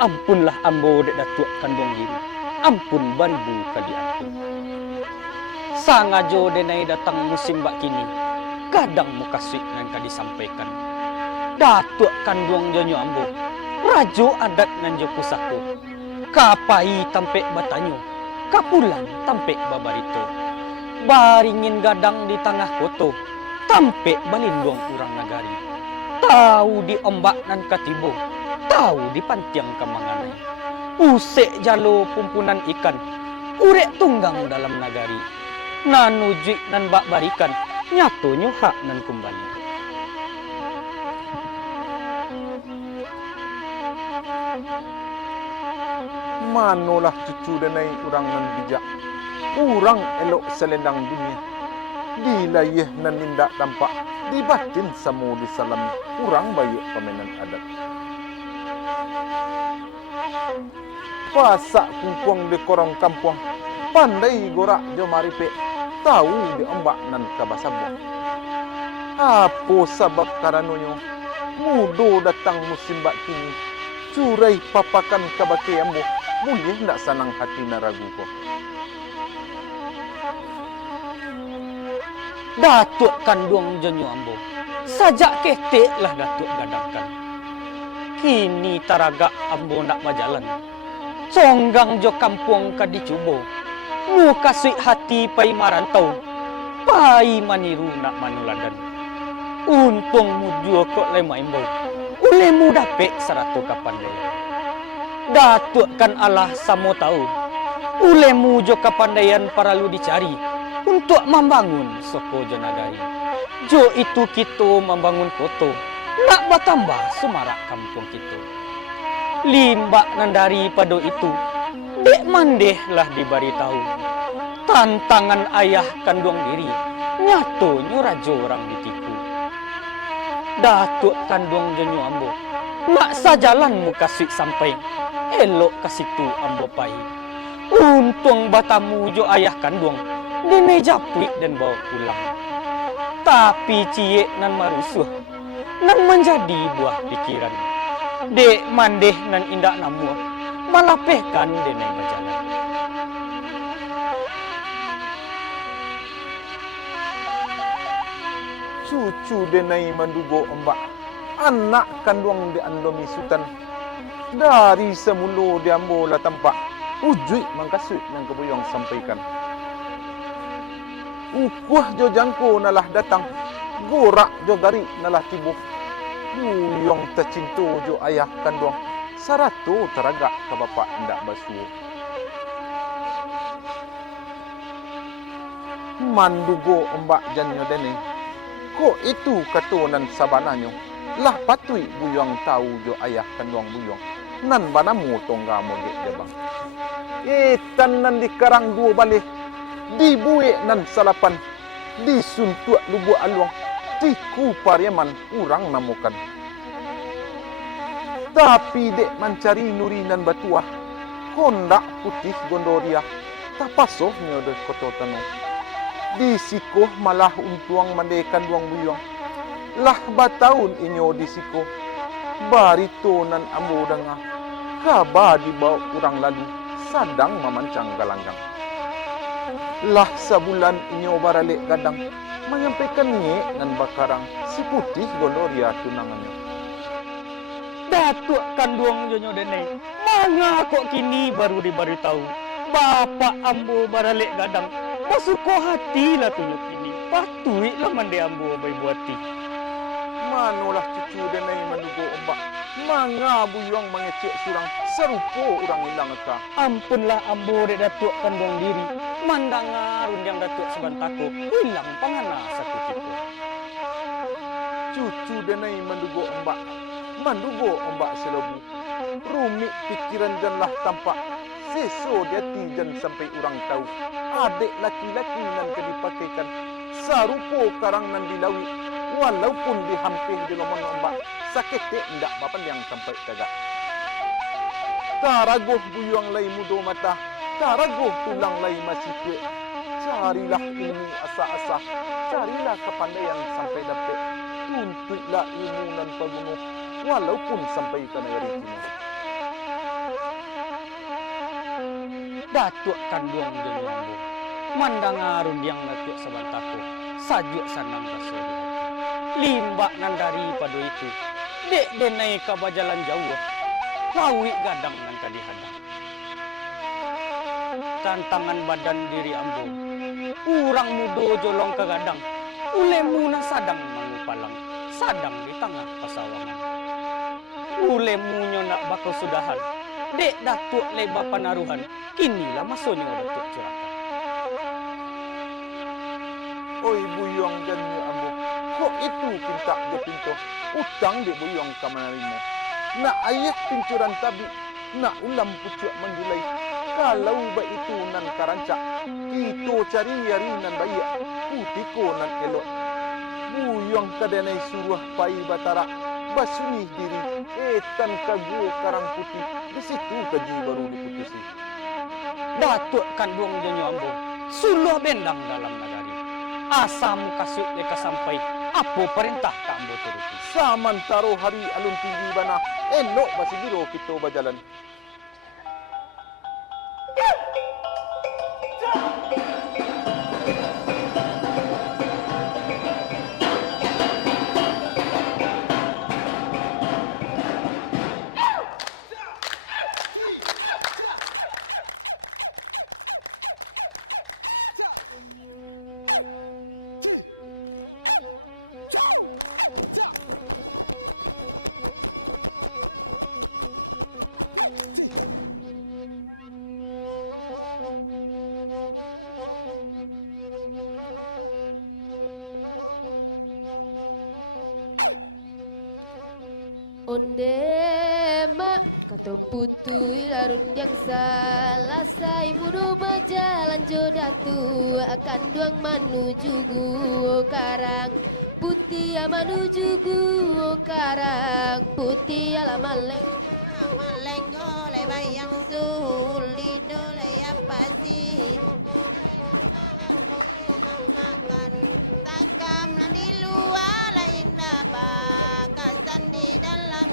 Ampunlah ambo dek datuk kandung diri. Ampun baribu kali ampun. Sangajo denai datang musim bak kini. Kadang muka suik nan disampaikan. Datuk kandung jonyo ambo. Rajo adat nan jo pusako. Kapai tampek batanyo. Kapulang tampek babarito. Baringin gadang di tengah koto. Tampek balindong urang nagari. Tahu di ombak nan katibo. Tahu di pantiang kemanganai. Usek jalo pumpunan ikan. Urek tunggang dalam nagari. Nanuji nan bak barikan. Nyatonyo hak nan kembali. Manolah cucu denai urang nan bijak. Urang elok selendang dunia. Di layih nan nindak tampak. Di batin samu disalami. Urang baik pemainan adat. Pasak kungkuang di korong kampung. Pandai gorak jo maripek. Tahu di ombak nan kabasabuang. Apa sebab karanonyo? Mudo datang musim bak kini. Curai papakan kabake ambo. Boleh ndak sanang hati naragu ko? Datuk kandung jonyo ambo. Sajak ketek lah datuk gadangkan. Kini taragak ambo nak berjalan. Conggang jo kampung kadicubo. Muka suik hati pai marantau. Pai maniru nak manuladan. Untung mujuo kok lema imbau. Ulemu dapek serato kapandaian. Datuk kan Allah samo tahu. Ulemu jo kapandaian paralu dicari. Untuk membangun soko jo nagari. Jo itu kita membangun koto. Nak bertambah semarak kampung kita. Limbak nandari pado itu. Dek mandeh lah diberitahu. Tantangan ayah kandung diri. Nyatonyo rajo orang ditiku. Datuk kandung jonyo ambo. Nak sajalan muka suik sampai. Elok kasitu ambo pai. Untung batamu jo ayah kandung. Dene japuik dan bawa pulang. Tapi cie nan marusuh. Nan menjadi buah pikiran. Dek mandeh nan indak namuah. Malapehkan dene berjalan. Cucu denai mandugo ombak. Anak kandung di andomi sultan. Dari semulu diambo lah tampak. Ujui mangkasuit nang kebuyong sampaikan. Ukuh jo jangko nalah datang. Gorak jo gari nalah tibuh. Buyong tercintu jo ayah kandung. Sarato teragak ke bapak ndak basuh. Mandugo ombak janyo denai. Ko itu katunan sabananyo. Lah patui buyong tahu jo ayah kandung buyong. Nan banamu tongga moge jabang. Tan nan dikarang dua balik. Di buik nan salapan. Di suntuak lubu aluang. Tiku pariaman urang namukan. Tapi dek mencari nuri nan batuah. Kondak putih gondoria. Tapasoh nyodo koto tanong. Di sikoh malah untuang mandekan duang buyong. Lah batahun inyo di sikoh. Barito nan ambo danga. Kaba dibawa urang lalu. Sadang memancang galanggang. Lah sebulan inyo baralik gadang. Menyampaikan nye nan bakarang. Si putih gondoria tunangannya. Datuk kandung jonyo denai. Manga kok kini baru diberitahu. Bapak ambo baralik gadang. Masuko hati lah tunjuk ini. Patui lah mande ambo bai buati. Manolah cucu denai mendugo ombak. Manga buyong mengecek surang. Serupo urang hilang eka. Ampunlah ambo dek datuk kandung diri. Mandanga runjang datuk sebantako. Hilang pangana sakutiko. Cucu denai mendugo ombak. Mendugo ombak selebu. Rumit pikiran janlah tampak. Seso dia tijan sampai urang tahu. Adik laki-laki nan kedipakaikan. Sarupo karang nan dilawi. Walaupun dihampir di lomon ombak. Saketek ndak bapan yang sampai kagak. Taragoh buyuang lai mudo mata. Taragoh tulang lai masih kuek. Carilah ilmu asa-asa. Carilah kepandaian sampai dapat. Tuntuilah ilmu nan pagunuh. Walaupun sampai ke negeri Cina. Datuk kanduang jonyo ambo. Mandangarun yang datuk sabantako. Sajuk sanang rasa di hati. Limbak nan daripada itu. Dek denai ka bajalan jauh. Lawi gadang nan kadihadang. Tantangan badan diri ambo. Urang mudo jolong ke gadang. Ulemu nan sadang mangupalang. Sadang di tengah pasawangan. Ulemu nyo nak bakal sudahan. Dek datuk leba panaruhan. Kinilah masonyo datuk curakan. Oi buyong janyo ambo. Kok itu pinta je pinto. Utang di buyong kamanarimo. Nak ayah pincuran tabi. Nak ulam pucuk menjulai. Kalau ba itu nan karancak. Kito cari yari nan bayak. Kutiko nan elok. Buyong kadenai suruh pai batara. Basunih diri. Etan kaguo karang putih. Di situ kaji baru diputusi. Datuk kanduang jonyo ambo. Suluh bendang dalam nagari. Asam kasut leka sampai. Apa perintah ka ambo turuti. Samantaro hari alun tinggi bana. Elok basigiro kita bajalan. Ondema putu larut yang salah saya berubah jalan jodatu akan duang menuju karang putih yang menuju karang putih yang maleng maleng oleh bayang sulit oleh yang pasti tangkap di luar lain nama katan di dalam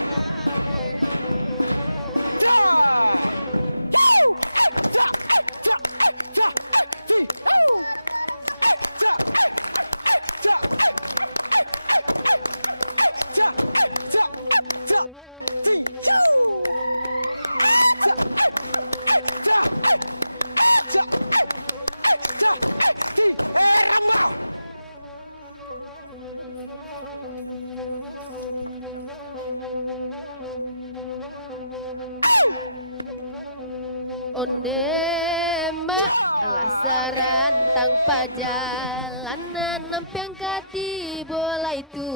Ondema saran tanpa jalanan nempiang kati bola itu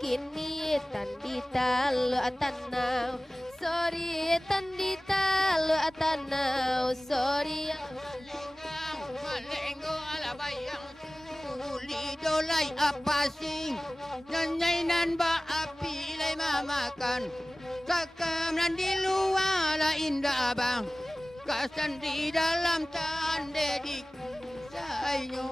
kini tandita lo atanau sorry tandita lo atanau sorry Malengo ala bayang tuli dolai apa sing Nanyay nan ba api lay mamakan Kakam nan di luar la indah abang Kasan di dalam tanda di sayo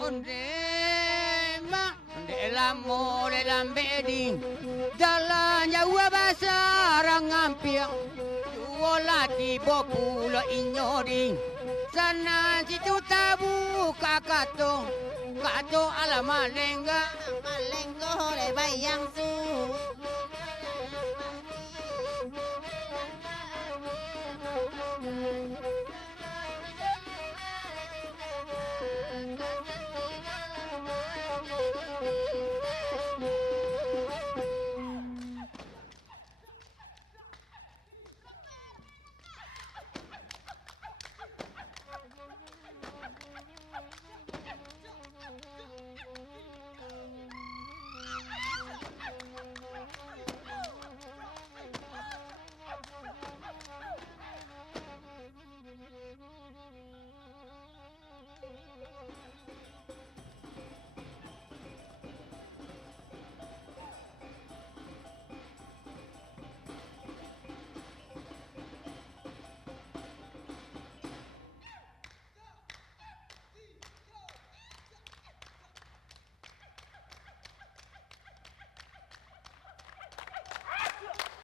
Onde lambeding Dalan Jawa basarang ngampiang Duola tibo pulo inyoding Sana situ tabu kakato Kato ala malenga Malengo le bayang su